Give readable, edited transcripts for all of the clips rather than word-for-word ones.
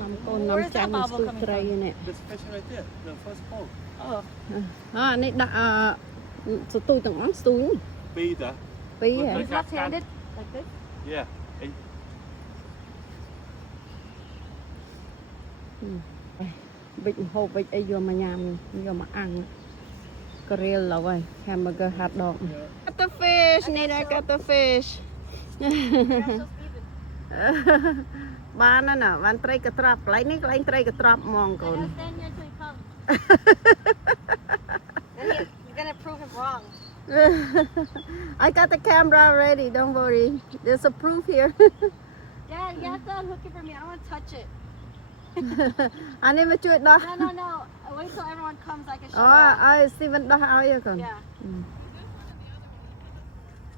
Nằm con nằm chăn mà sụt tray nè. This fish right there, the first pole. À, này đã sụt tôi từng món sụt. Beta. Bí Look à. like Left-handed, like this. Yeah. Vịt hộp vịt ấy vô mà nhằm, vô mà ăn. Grill là vậy, hamburger hot dog. Got the fish, Nina got the fish. Bán nè, bán tray cái trap, lấy ní lấy tray cái trap mong con. Stand here till he comes. Then you're gonna prove him wrong. I got the camera already, don't worry. There's a proof here. Dad, you have to unhook it for me. I don't want to touch it. Anh em mà chui đó. No. Wait till everyone comes. I can show Steven đó ao vậy con. you. Yeah.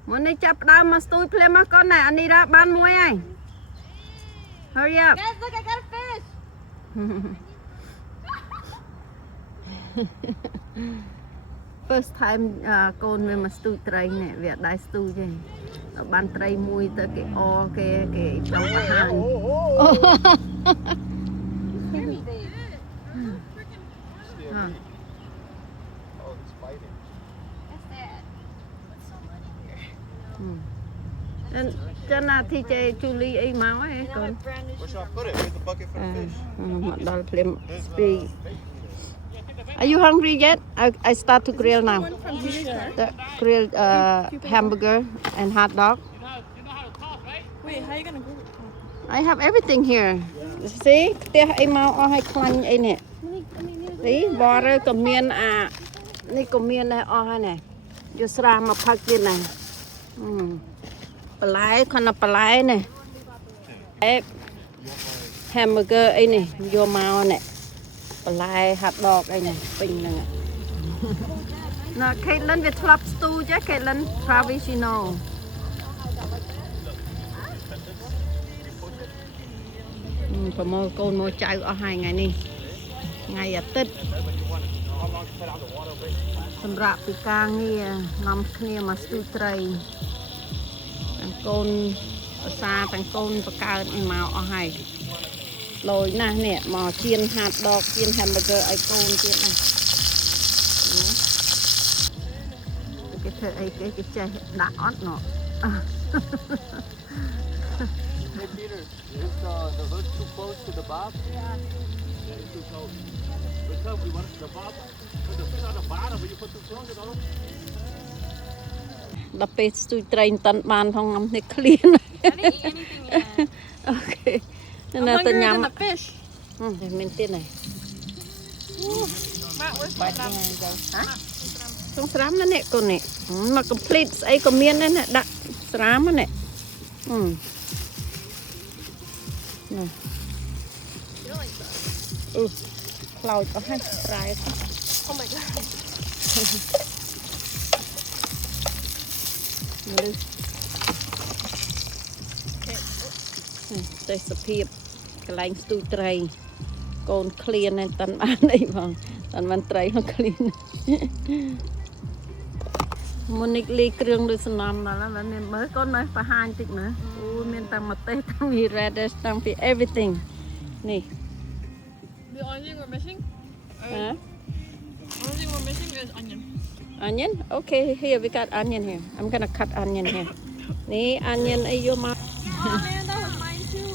Muốn đi chập đau mà tôi play mà con này anh đi ra ban muối ai. Hurry up. Guys, look, I got a fish. First time con về mà tôi tray nè, việc đại tôi chứ. Ban tray muối tới cái o cái trong cái hàng. Hear me, babe. Oh, it's biting. That's sad. Nên cho nên thì chơi Julie ấy máu ấy And now con. my brand new Where shoes should I are put it? Where's the bucket for the fish? Mà đòi phim speak. Are you hungry yet? I start to grill now. The grill hamburger and hot dog. Wait, how are you gonna grill it? I have everything here. See, there ai mau ở hai khăn ấy nè. See, bò rồi có miên à, này có miên này ở hai này. Vô sra mà phật kia này. Palai, con là palai này. Hamburger ấy này, vô mau này. Palai hot dog ấy này, pin này. Nè, Caitlin with club stew chứ, Caitlin, Travicino. Và mua con mua cháo ở 2 ngày này. Ngày à Tết. សម្រាប់ពីការងារនាំគ្នាមកស្ទូត្រីទាំងកូនភាសាទាំងកូនបកើតនេះមកអស់ហើយលយណាស់នេះមកជៀនហាត់ដកជៀន hamburger ឲ្យកូនទៀតណាគេធ្វើអីគេចេះដាក់អត់ណោះ Hey Peter, is the hook too close to the bob? Yeah. It's too close. Because we want the bob, put the fish on the bottom, but you put too close, you know? ដល់ពេលស្ទូចត្រីមិនតាន់បានផងខ្ញុំនេះឃ្លាន I didn't eat anything yet. អូខេ I'm ណាស់ទៅ hungrier ញ៉ាំ than the fish. មានទៀតហើយ Matt, where's បា my ច់ lamb? ហ្នឹងហើយហ៎ក្នុងស្រាមណានេះកូននេះមក complete ស្អីក៏មានដែរណាដាក់ស្រាមណានេះខ្លោចអស់ហើយប្រែ Oh my god. មនុស្សទេសភាពកន្លែងស្ទូចត្រីកូនឃ្លានតែតាន់បានអីផងតាន់បានត្រីមកឃ្លានមុននេះលីគ្រឿងដូចសំណំដល់ហើយមានមើលកូនមើលបង្ហាញតិចមើលអូមានតាំងម្ទេសតាំងពី radish តាំងពី everything នេះ The only thing we're missing? ហ៎ The only thing we're missing is onion. Onion? Okay, here we got onion here. I'm gonna cut onion here. Ni onion ay yo ma. Oh man, that was mine too.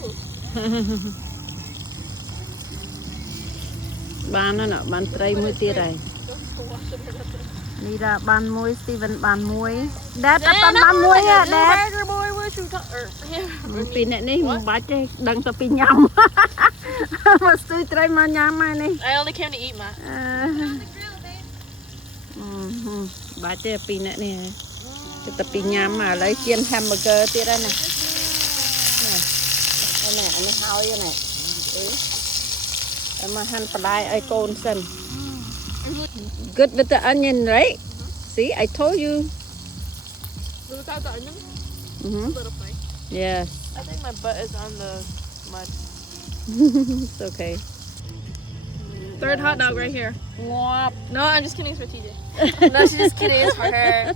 Ban na ban trayមួយទៀតហើយនេះra banមួយ Steven banមួយ Dad អត់បានបានមួយទេ Dad Burger boy, where's your him? ពីអ្នកនេះមិនបាច់ទេដឹងតែពីញ៉ាំ មកស្ទួយត្រីមកញ៉ាំហើយនេះ I only came to eat, Matt. បាច់ទេពីអ្នកនេះហើយតែពីញ៉ាំឥឡូវជៀន hamburger ទៀតហើយណានេះអានេះហើយណាតែមកហាន់បន្លែឲ្យកូនសិន Good with the onion, right? See, I told you. Without the onion, little plate. Yes, I think my butt is on the mud. it's okay. Third hot dog right here. Ngọt. No, I'm just kidding. It's for TJ. No, she's just kidding. It's for her.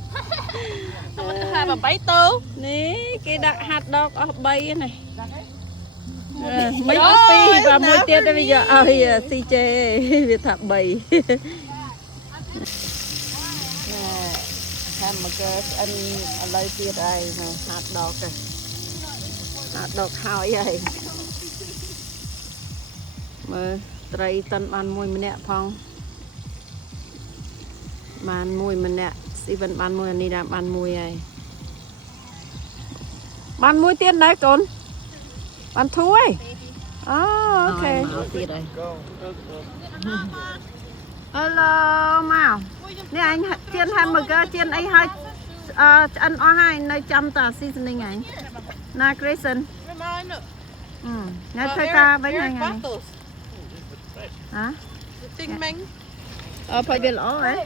I want to have a bite though. នេះគេដាក់ hot dog អស់3ហ្នឹងនេះមិនអស់2 vào môi tiết đây bây giờ ơi si chê việc thả bầy hamburger ăn lấy tiết đây hạt đọt hỏi vậy mà trai tân ban môi mình nè phong ban môi mình nè si vẫn ban môi này là ban môi này ban môi tiết đấy con ban thui ok tiết đây hello Mao nè anh chiên hamburger chiên ấy hơi ăn o hai nơi chăm tà seasoning anh na Grayson nghe thấy ca với ngày ngày hả phải cái lỗ ấy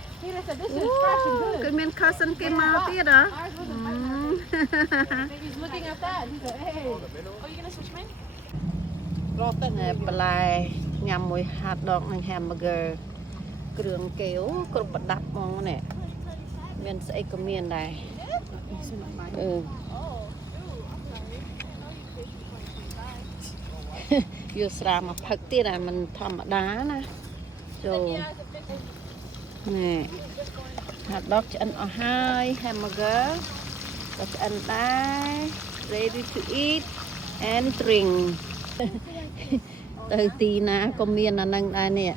cái miếng cousin kia mau tiết à nè play nhằm mùi hạt đọt ng hamburger đường kéo cột bật đập mong nè miền sẽ có miền này vô sra mà phật tiết này mình thầm đá nè rồi nè hạt đọt cho ăn ở hai hamburger và cho ăn đá ready to eat and drink từ tì ná có miền là năng đây nè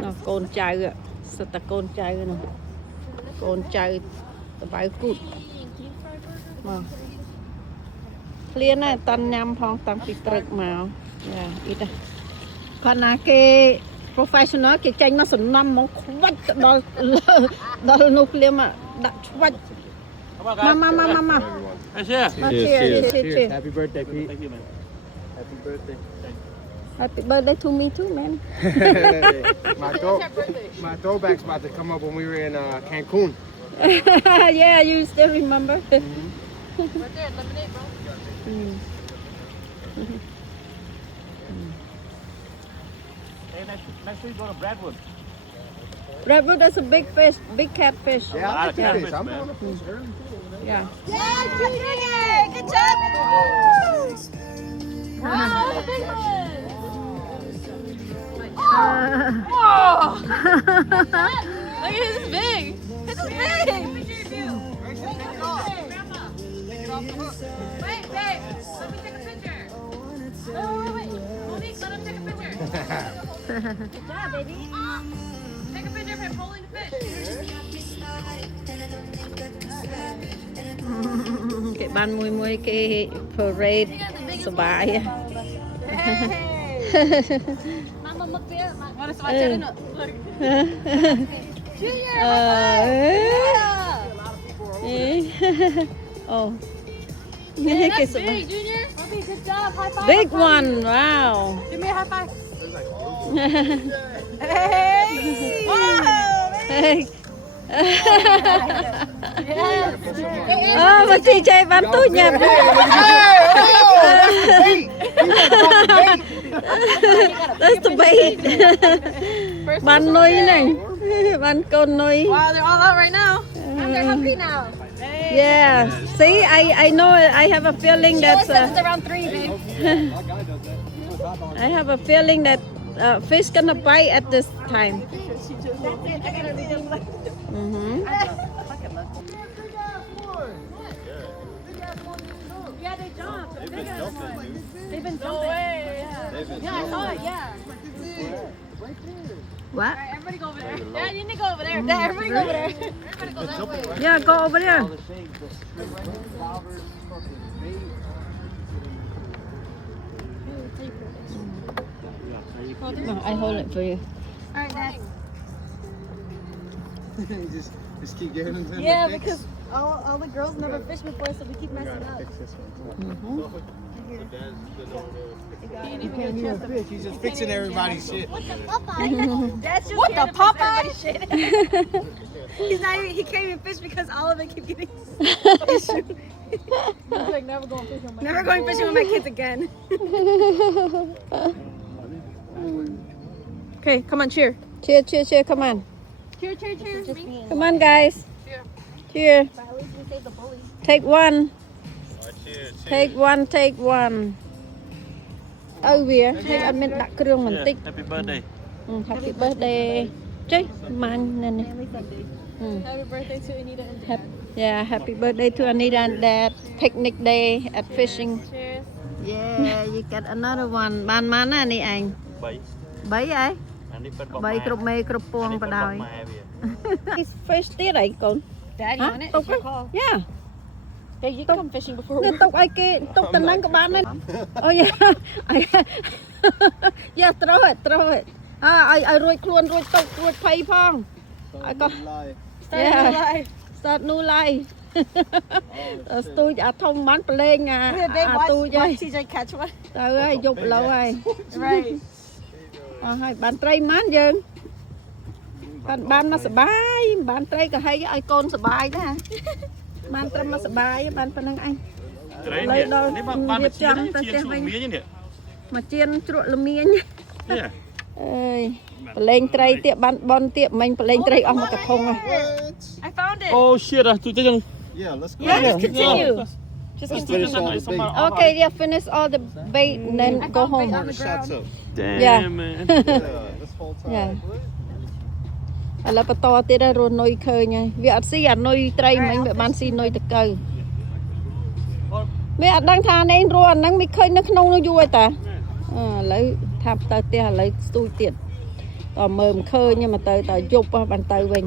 nó con trai ạ sao ta con trai nè con trai ta phải cút mà liên này tan nhâm phong tăng bị trật màu ít à còn là cái professional cái tranh nó sẵn năm mong vắt đó nục liêm à đặt vắt mama Cheers. cheers. Happy birthday, Pete. Thank you, man. Happy birthday. Happy birthday to me too, man. My throwback's about to come up when we were in Cancun. Yeah, you still remember? Right there, lemonade, bro. Hey, next week go to Bradwood. Redwood, that's a big fish, big catfish. Yeah, I like Yeah. catfish. I'm on the fish early. Yeah. Yeah, Junior! Good job! Wow, the big one! Whoa! Look at this is big. This is big. Wait, babe. Let me take a picture. Wait. Monique, let him take a picture. Good job, baby. Take a picture of him holding the fish. Cái ban mùi cái parade sờ bài. Mama, look there. What is my channel? Look. Junior! Oh. That's big, Junior. Bobby, good job. High five. Big one, wow. Give me a high five. Hey! Hey. Yes. Mà chị chạy bắn tôi nhập. That's the bait. Bắn nuôi này. Bắn con nuôi. Wow, they're all out right now. They're hungry now. Yeah. See, I know. I have a feeling She always that. says it's around 3, babe. I have a feeling that fish gonna bite at this time. Mm-hmm. Yeah, they jumped. They've been jumping, dude. They've been No jumping. way. They've been Yeah, I saw it, yeah. What? Alright, everybody go over there. Dad, you need to go over there. Dad, everybody go over there. Everybody go that way. Yeah, go over there. No, I hold it for you. Alright, Dad. just keep giving them to them. Yeah, to fix. because all the girls never fished before, so we keep messing up. Fix this one. Mm-hmm. You can't even fish. He's just fixing everybody's shit. That's just What here the to fix Popeye? everybody's shit. He can't even fish because all of it keep getting issue. He's like, never going fishing with my kids again. Okay, come on, cheer. Cheer, cheer, cheer. Come on. Cheer, cheer, cheer. Come on, guys. Cheer. Cheer. But at least we saved the bully. Take one. Cheers. Take one. Take one. អើវាហើយអត់មានដាក់គ្រឿងបន្តិច Happy birthday. Happy birthday ចេះម៉ាញ់នេះ Happy birthday to Anita and Happy, yeah, happy birthday to Anita and Dad. Picnic day at fishing. Cheers. Yeah, you get another one. Ban man á này anh. 3 Bảy ấy. អានេះប៉ិតរបស់ Bảy cục mê cục puông vào đòi. ម៉ែវា This fish tiết ấy con. Dad, you Hả? want it? Tục It's your á. call. Yeah. Hey, you can come fishing before Nè work. tục ai kia, tục tình năng của bạn đấy. Oh yeah. Yeah, throw it. Ai ruồi khuôn ruồi tục ruồi phay phong. Ai con. Start a new life. Start new life. Tôi thông bán lên They tôi watch chơi. TJ catch one. Trời ơi, dục lâu rồi. Right. Hai bạn trai mán dương. Bạn mà sờ bài, bạn trai cả hay ai con sờ bài đó. Bạn trai mà sờ bài, bạn phân anh. ត្រីនេះនេះបានមកជៀនជៀនឈ្មោះមៀញនេះ Mà chiên chuột là miên. នេះ Ơi, lên trai tiệm bán bon tiệm mình lên trai ông một cặp không à. I found it. Oh shit អាទូទៅចឹង Yeah, let's go. Yeah, just continue. Let's finish all the bait. Okay, yeah, finish all the bait and then go home. On the Shots ground. up. Damn Yeah. man Yeah, this whole time. Yeah. ឥឡូវបន្តទៀតហើយរស់នុយឃើញហើយវាអត់ស៊ីអានុយត្រីមិញវាបានស៊ីនុយតកៅវាអត់ដឹងថានេះរស់អាហ្នឹងមិនឃើញនៅក្នុងនោះយូរហើយតាឥឡូវថាទៅផ្ទះឥឡូវស្ទូចទៀតតើមើលមិនឃើញមកទៅតើយប់បានទៅវិញ